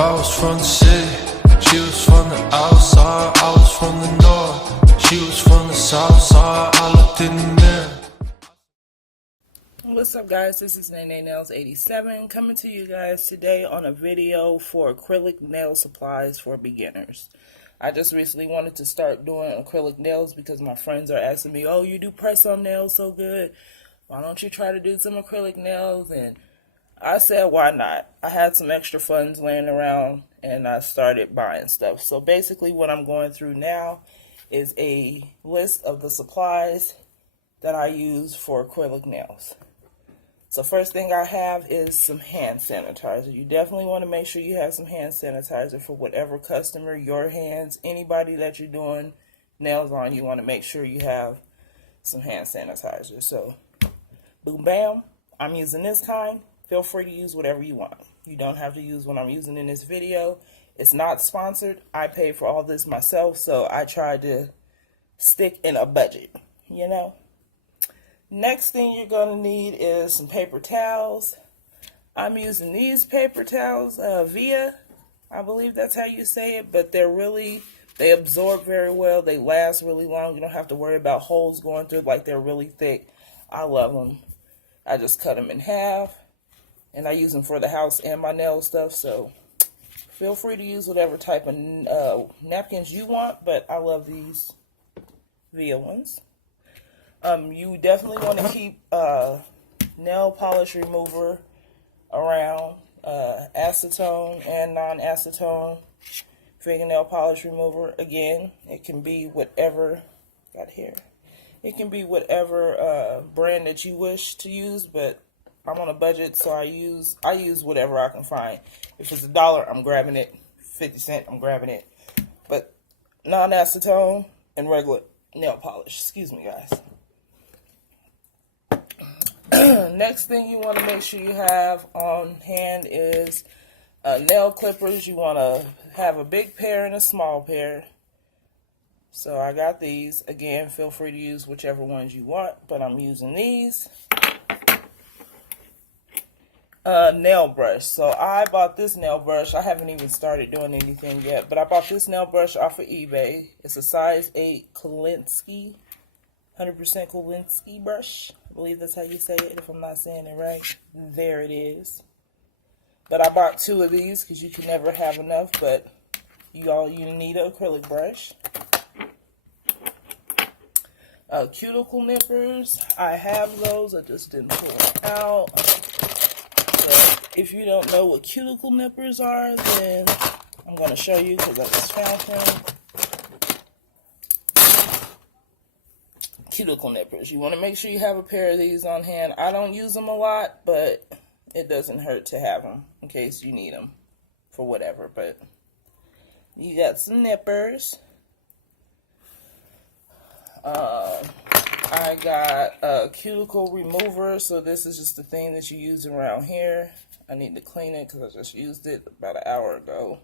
I was from the city, she was from the outside. I was from the north, she was from the south side. I looked in the mirror. What's up, guys? This is Nene Nails 87 coming to you guys today on a video for acrylic nail supplies for beginners. I just recently wanted to start doing acrylic nails because my friends are asking me, oh, you do press-on nails so good. Why don't you try to do some acrylic nails? And I said, why not? I had some extra funds laying around and I started buying stuff. So basically what I'm going through now is a list of the supplies that I use for acrylic nails. So first thing I have is some hand sanitizer. You definitely want to make sure you have some hand sanitizer for whatever customer, your hands, anybody that you're doing nails on, you want to make sure you have some hand sanitizer. So, boom, bam, I'm using this kind. Feel free to use whatever you want. You don't have to use what I'm using in this video. It's not sponsored. I paid for all this myself, so I tried to stick in a budget, you know. Next thing you're going to need is some paper towels. I'm using these paper towels, Via. I believe that's how you say it, but they absorb very well. They last really long. You don't have to worry about holes going through, like they're really thick. I love them. I just cut them in half, and I use them for the house and my nail stuff, so feel free to use whatever type of napkins you want, but I love these Via ones. You definitely want to keep nail polish remover around, acetone and non-acetone fingernail polish remover. Again, it can be whatever, it can be whatever brand that you wish to use, but I'm on a budget, so I use whatever I can find. If it's $1, I'm grabbing it. 50 cents, I'm grabbing it. But non-acetone and regular nail polish. Excuse me, guys. Next thing you want to make sure you have on hand is nail clippers. You want to have a big pair and a small pair. So I got these. Again, feel free to use whichever ones you want, but I'm using these. Nail brush. So I bought this nail brush. I haven't even started doing anything yet, but I bought this nail brush off of eBay. It's a size 8 Kolinsky, 100% Kolinsky brush. I believe that's how you say it, if I'm not saying it right. There it is. But I bought 2 of these because you can never have enough, but you need an acrylic brush. Cuticle nippers. I have those. I just didn't pull them out. So if you don't know what cuticle nippers are, then I'm going to show you because I just found them. Cuticle nippers. You want to make sure you have a pair of these on hand. I don't use them a lot, but it doesn't hurt to have them in case you need them for whatever. But you got some nippers. I got a cuticle remover, so this is just the thing that you use around here. I need to clean it because I just used it about an hour ago.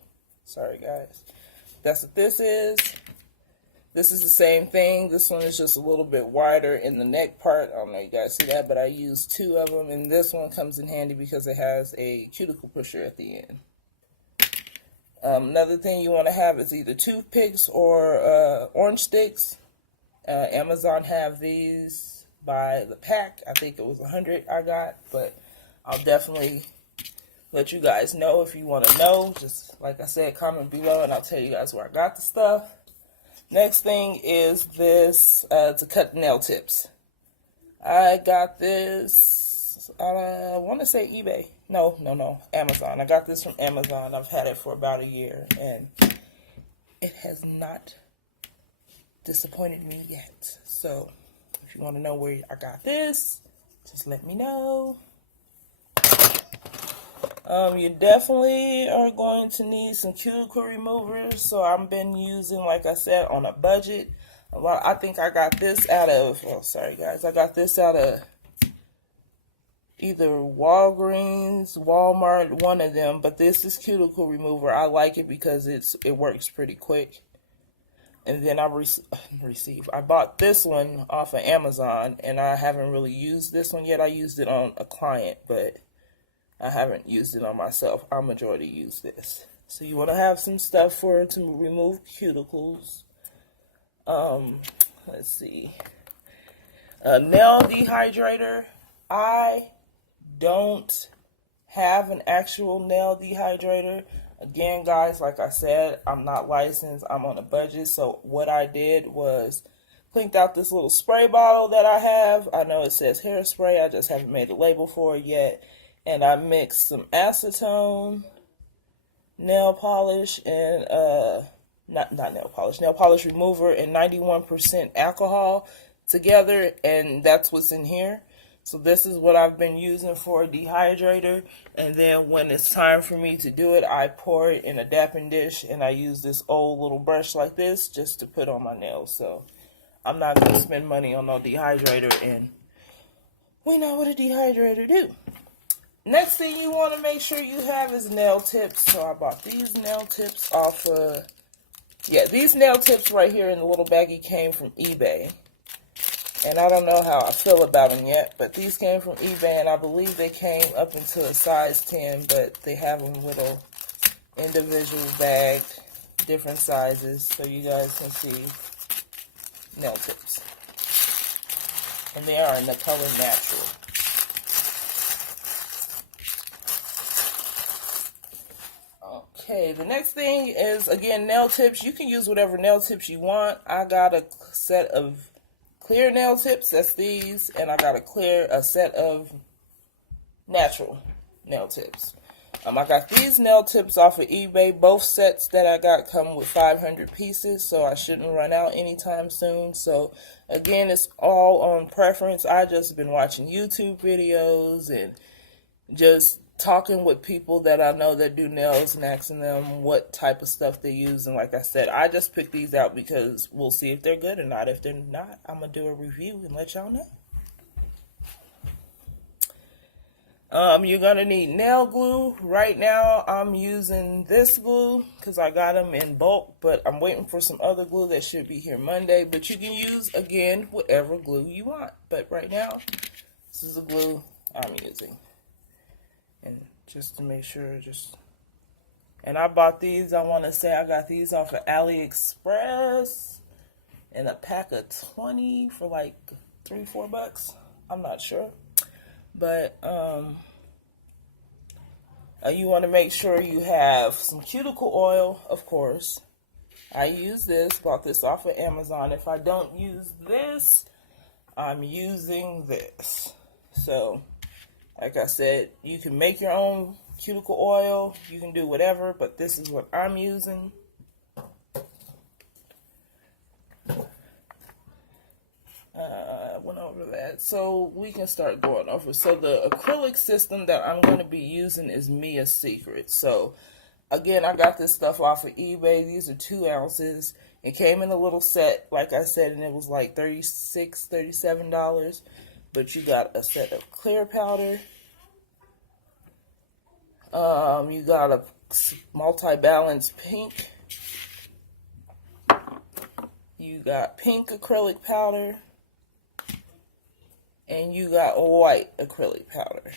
Sorry, guys. That's what this is. This is the same thing. This one is just a little bit wider in the neck part. I don't know if you guys see that, but I used 2 of them, and this one comes in handy because it has a cuticle pusher at the end. Another thing you want to have is either toothpicks or orange sticks. Amazon have these by the pack. I think it was 100 I got, but I'll definitely let you guys know if you want to know. Just like I said, comment below and I'll tell you guys where I got the stuff. Next thing is this to cut nail tips. I got this, I want to say eBay. No, Amazon. I got this from Amazon. I've had it for about a year, and it has not disappointed me yet. So if you want to know where I got this, just let me know. You definitely are going to need some cuticle removers. So I've been using, like I said, on a budget. I think I got this out of, oh sorry guys, I got this out of either Walgreens, Walmart, one of them. But this is cuticle remover. I like it because it works pretty quick. And then I bought this one off of Amazon, and I haven't really used this one yet. I used it on a client, but I haven't used it on myself. I majority use this. So you want to have some stuff to remove cuticles. Let's see. A nail dehydrator. I don't have an actual nail dehydrator. Again, guys, like I said, I'm not licensed. I'm on a budget. So what I did was cleaned out this little spray bottle that I have. I know it says hairspray. I just haven't made a label for it yet. And I mixed some acetone, nail polish, and not nail polish remover, and 91% alcohol together, and that's what's in here. So this is what I've been using for a dehydrator, and then when it's time for me to do it, I pour it in a dapping dish, and I use this old little brush like this just to put on my nails. So I'm not going to spend money on no dehydrator, and we know what a dehydrator do. Next thing you want to make sure you have is nail tips. So I bought these nail tips off of, these nail tips right here in the little baggie came from eBay. And I don't know how I feel about them yet, but these came from eBay, and I believe they came up into a size 10, but they have them little individual bagged, different sizes, so you guys can see nail tips. And they are in the color natural. Okay, the next thing is, again, nail tips. You can use whatever nail tips you want. I got a set of clear nail tips, that's these, and I got a set of natural nail tips. I got these nail tips off of eBay. Both sets that I got come with 500 pieces, so I shouldn't run out anytime soon. So again, it's all on preference. I just been watching YouTube videos and just talking with people that I know that do nails and asking them what type of stuff they use. And like I said, I just picked these out because we'll see if they're good or not. If they're not, I'm going to do a review and let y'all know. You're going to need nail glue. Right now, I'm using this glue because I got them in bulk, but I'm waiting for some other glue that should be here Monday. But you can use, again, whatever glue you want. But right now, this is the glue I'm using. And just to make sure, and I bought these, I want to say I got these off of AliExpress in a pack of 20 for like $3-4. I'm not sure. But you want to make sure you have some cuticle oil, of course. I use this, bought this off of Amazon. If I don't use this, I'm using this. So like I said, you can make your own cuticle oil. You can do whatever, but this is what I'm using. Went over that. So we can start going over. So the acrylic system that I'm going to be using is Mia's Secret. So again, I got this stuff off of eBay. These are 2 ounces. It came in a little set, like I said, and it was like $36, $37. But you got a set of clear powder. You got a multi-balance pink. You got pink acrylic powder. And you got white acrylic powder.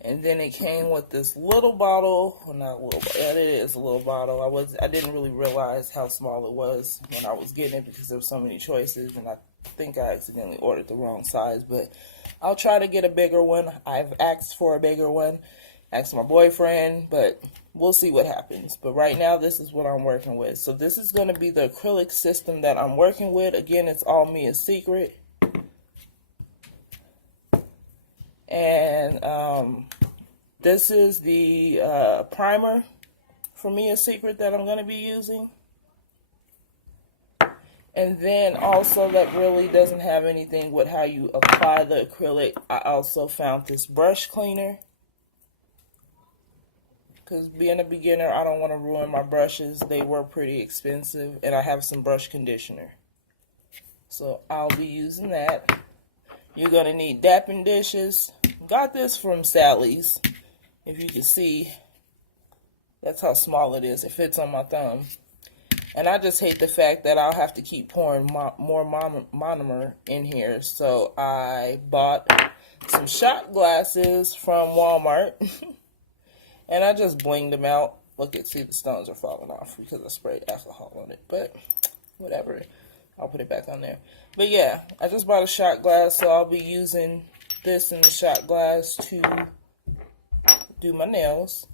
And then it came with this little bottle. Well, not a little bottle. Yeah, it is a little bottle. I didn't really realize how small it was when I was getting it because there were so many choices, and I think I accidentally ordered the wrong size. But I'll try to get a bigger one. I've asked for a bigger one. Asked my boyfriend, but we'll see what happens. But right now, this is what I'm working with. So this is going to be the acrylic system that I'm working with. Again, it's all Mia's Secret. And this is the primer for Mia's Secret that I'm going to be using. And then also that really doesn't have anything with how you apply the acrylic. I also found this brush cleaner. Because being a beginner, I don't want to ruin my brushes. They were pretty expensive. And I have some brush conditioner. So I'll be using that. You're going to need dapping dishes. Got this from Sally's. If you can see, that's how small it is. It fits on my thumb. And I just hate the fact that I'll have to keep pouring more monomer in here. So I bought some shot glasses from Walmart. And I just blinged them out. Look at, see, the stones are falling off because I sprayed alcohol on it. But whatever, I'll put it back on there. But yeah, I just bought a shot glass, so I'll be using this in the shot glass to do my nails.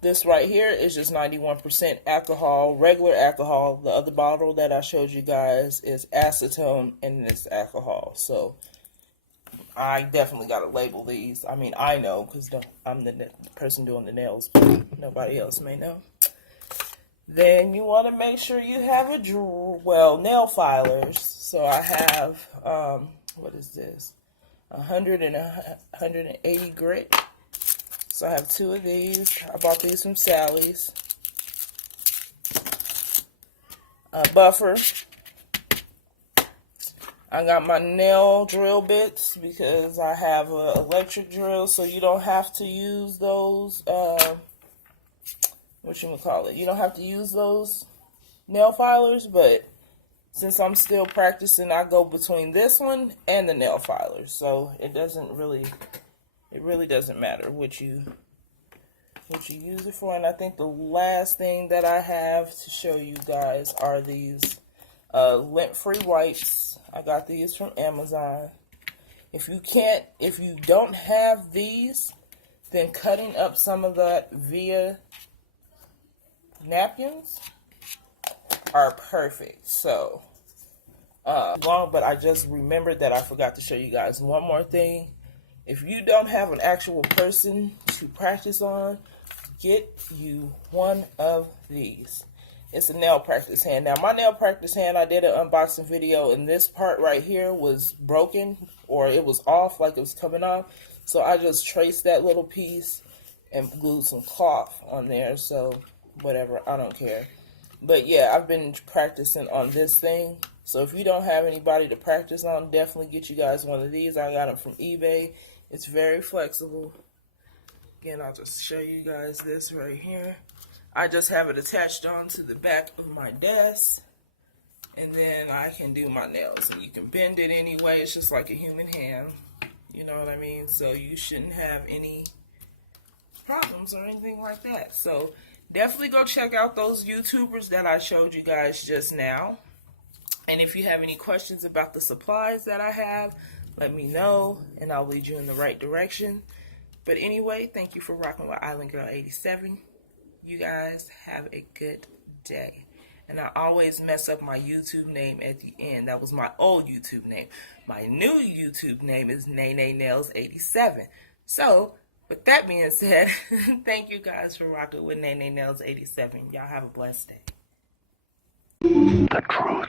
This right here is just 91% alcohol, regular alcohol. The other bottle that I showed you guys is acetone and this alcohol. So I definitely got to label these. I mean, I know because I'm the person doing the nails, but nobody else may know. Then you want to make sure you have a nail filers. So I have, what is this? 100 and 180 grit. So I have 2 of these. I bought these from Sally's. A buffer. I got my nail drill bits because I have an electric drill, so you don't have to use those, you don't have to use those nail filers, but since I'm still practicing, I go between this one and the nail filers, so it really doesn't matter what you use it for. And I think the last thing that I have to show you guys are these lint-free wipes. I got these from Amazon. If you don't have these, then cutting up some of that via napkins are perfect. So, but I just remembered that I forgot to show you guys one more thing. If you don't have an actual person to practice on, get you one of these. It's a nail practice hand. Now, my nail practice hand, I did an unboxing video, and this part right here was broken, or it was off, like it was coming off. So I just traced that little piece and glued some cloth on there. So whatever, I don't care. But yeah, I've been practicing on this thing. So if you don't have anybody to practice on, definitely get you guys one of these. I got them from eBay. It's very flexible. Again, I'll just show you guys this right here. I just have it attached onto the back of my desk, and then I can do my nails. And you can bend it anyway. It's just like a human hand. You know what I mean? So you shouldn't have any problems or anything like that. So definitely go check out those YouTubers that I showed you guys just now. And if you have any questions about the supplies that I have, let me know, and I'll lead you in the right direction. But anyway, thank you for rocking with Island Girl 87. You guys have a good day. And I always mess up my YouTube name at the end. That was my old YouTube name. My new YouTube name is Nails 87. So, with that being said, thank you guys for rocking with Nails 87. Y'all have a blessed day. The truth.